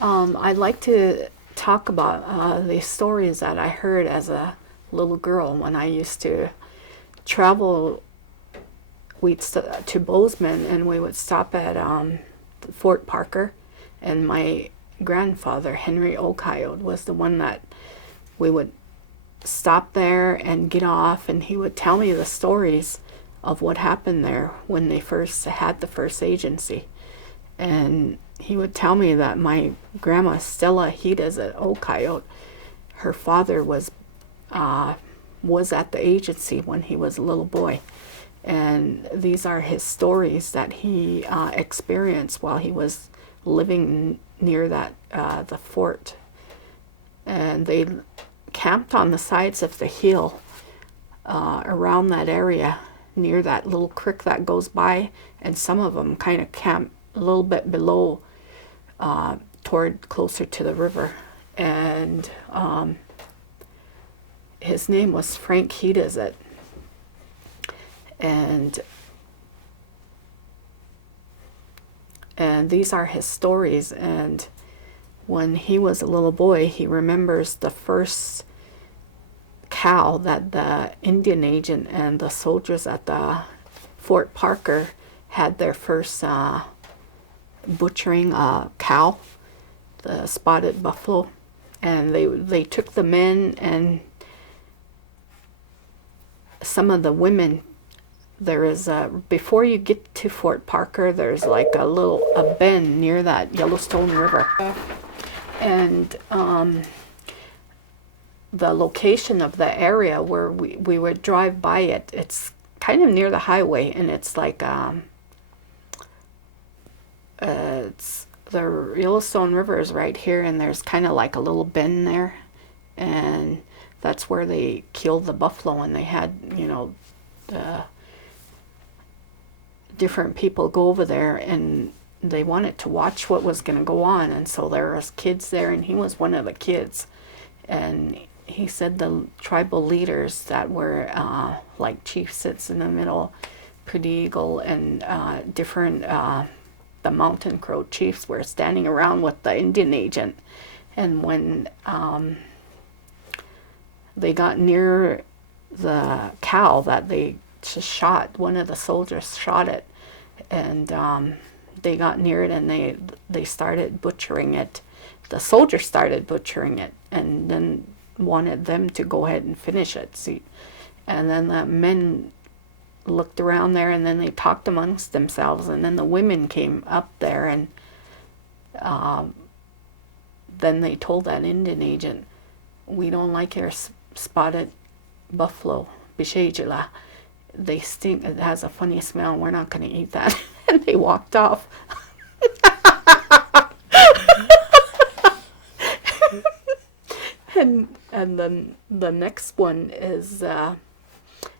I'd like to talk about the stories that I heard as a little girl when I used to travel. To Bozeman, and we would stop at Fort Parker, and my grandfather Henry Oakhild was the one that we would stop there and get off, and he would tell me the stories of what happened there when they first had the first agency. And he would tell me that my grandma Stella Hidas at Oakhild, her father was at the agency when he was a little boy, and these are his stories that he experienced while he was living near that the fort. And they camped on the sides of the hill around that area near that little creek that goes by, and some of them kind of camped a little bit below, toward closer to the river. And his name was Frank Hedazet. And these are his stories. And when he was a little boy, he remembers the first cow that the Indian agent and the soldiers at the Fort Parker had their first butchering a cow, the spotted buffalo. And they took the men and some of the women. There is before you get to Fort Parker, there's like a bend near that Yellowstone River, and the location of the area where we would drive by it. It's kind of near the highway, and it's like it's the Yellowstone River is right here, and there's kind of like a little bend there, and that's where they killed the buffalo, and they had the different people go over there, and they wanted to watch what was going to go on. And so there was kids there, and he was one of the kids. And he said the tribal leaders that were like Chief Sits in the Middle, Pretty Eagle, and different the Mountain Crow chiefs were standing around with the Indian agent. And when they got near the cow that they shot, one of the soldiers shot it, and they got near it, and they started butchering it. The soldiers started butchering it, and then wanted them to go ahead and finish it. See, and then the men looked around there, and then they talked amongst themselves, and then the women came up there, and then they told that Indian agent, "We don't like your spotted buffalo, bishejila. They stink. It has a funny smell. We're not going to eat that." And they walked off. And then the next one is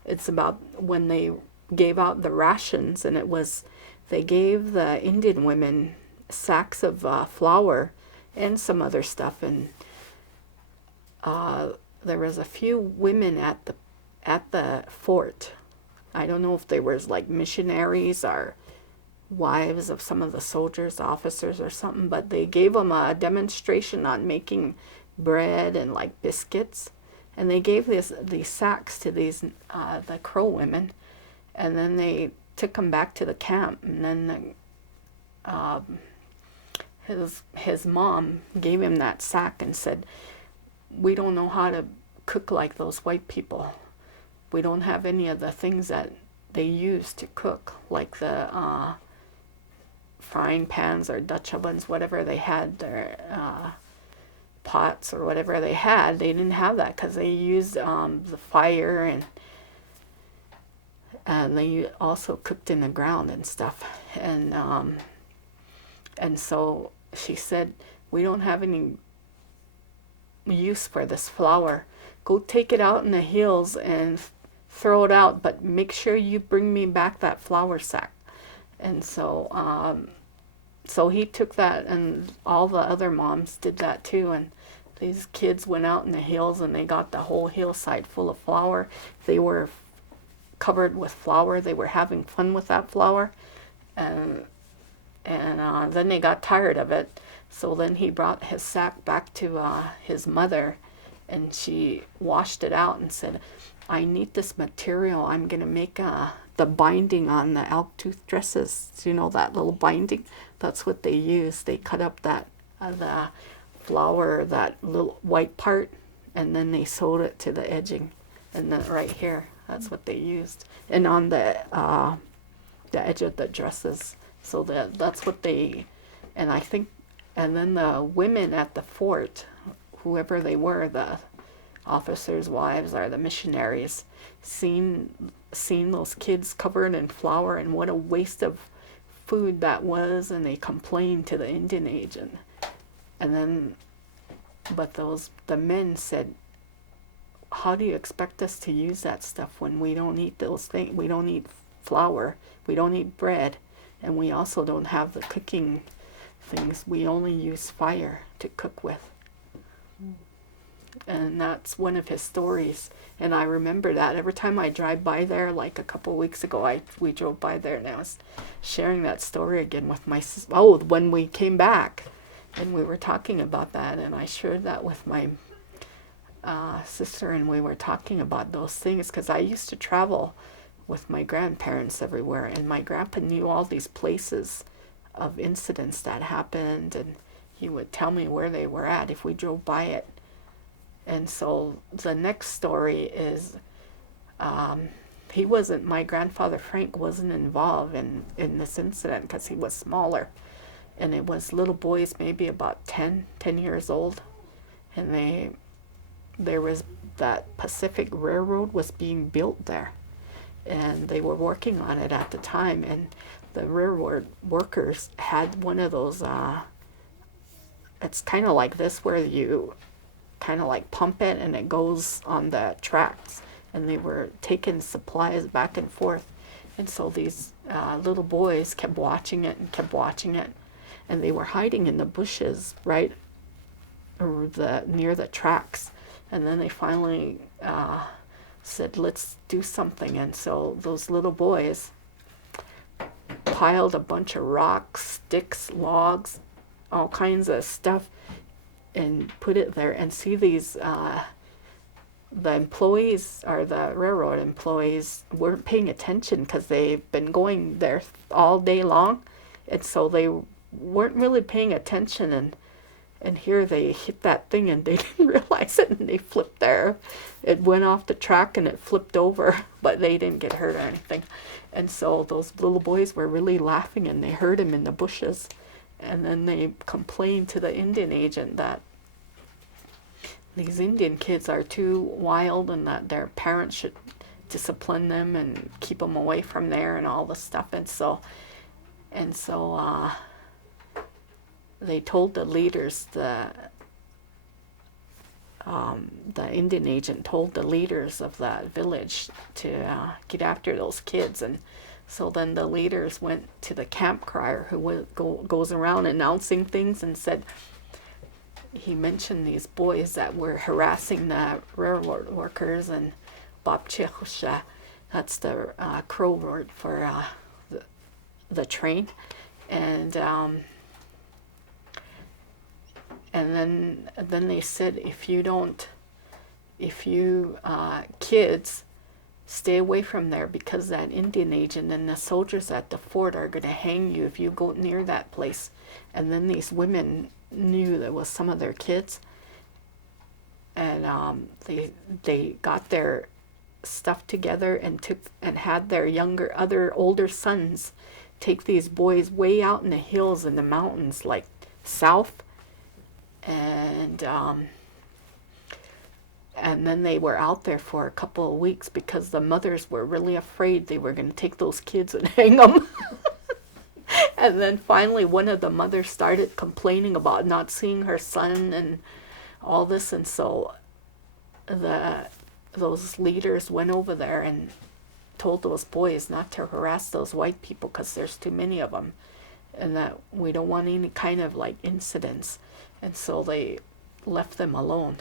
it's about when they gave out the rations, and it was they gave the Indian women sacks of flour and some other stuff, and there was a few women at the fort. I don't know if they were like missionaries or wives of some of the soldiers, officers, or something, but they gave them a demonstration on making bread and like biscuits, and they gave these sacks to these the Crow women, and then they took them back to the camp, and then his mom gave him that sack and said, "We don't know how to cook like those white people. We don't have any of the things that they use to cook, like the frying pans or Dutch ovens, whatever they had, their pots or whatever they had. They didn't have that because they used the fire, and they also cooked in the ground and stuff. And so she said, "We don't have any use for this flour. Go take it out in the hills and throw it out, but make sure you bring me back that flour sack." And so he took that, and all the other moms did that too. And these kids went out in the hills, and they got the whole hillside full of flour. They were covered with flour. They were having fun with that flour. And then they got tired of it. So then he brought his sack back to his mother, and she washed it out and said, I need this material. I'm going to make the binding on the elk tooth dresses. You know, that little binding? That's what they use. They cut up that the flower, that little white part, and then they sewed it to the edging. And then right here, that's what they used. And on the edge of the dresses. So that's what they, and I think, and then the women at the fort, whoever they were, the officers' wives or the missionaries, seen those kids covered in flour and what a waste of food that was, and they complained to the Indian agent. And then, but the men said, how do you expect us to use that stuff when we don't eat those things? We don't eat flour, we don't eat bread, and we also don't have the cooking things. We only use fire to cook with. And that's one of his stories. And I remember that every time I drive by there, like a couple of weeks ago, we drove by there, and I was sharing that story again with my sister. Oh, when we came back, and we were talking about that, and I shared that with my sister, and we were talking about those things, because I used to travel with my grandparents everywhere, and my grandpa knew all these places of incidents that happened, and he would tell me where they were at if we drove by it. And so the next story is, my grandfather Frank wasn't involved in this incident because he was smaller. And it was little boys, maybe about 10 years old. And there was that Pacific Railroad was being built there. And they were working on it at the time. And the railroad workers had one of those, it's kind of like this where you kind of like pump it and it goes on the tracks, and they were taking supplies back and forth. And so these little boys kept watching it, and they were hiding in the bushes right near the tracks. And then they finally said, let's do something. And so those little boys piled a bunch of rocks, sticks, logs, all kinds of stuff, and put it there. And see these, the employees, or the railroad employees, weren't paying attention because they've been going there all day long. And so they weren't really paying attention. And here they hit that thing and they didn't realize it, and they flipped there. It went off the track and it flipped over, but they didn't get hurt or anything. And so those little boys were really laughing, and they heard him in the bushes. And then they complained to the Indian agent that these Indian kids are too wild, and that their parents should discipline them and keep them away from there and all this stuff. And so they told the leaders, the Indian agent told the leaders of that village to get after those kids. And so then the leaders went to the camp crier, who goes around announcing things, and said, he mentioned these boys that were harassing the railroad workers, and Babchehusha, that's the Crow word for the train. And then they said, if you kids stay away from there, because that Indian agent and the soldiers at the fort are going to hang you if you go near that place. And then these women knew that was some of their kids, and they got their stuff together and had their older sons take these boys way out in the hills and the mountains, like south. And then they were out there for a couple of weeks because the mothers were really afraid they were going to take those kids and hang them. And then finally one of the mothers started complaining about not seeing her son and all this. And so those leaders went over there and told those boys not to harass those white people because there's too many of them, and that we don't want any kind of like incidents. And so they left them alone.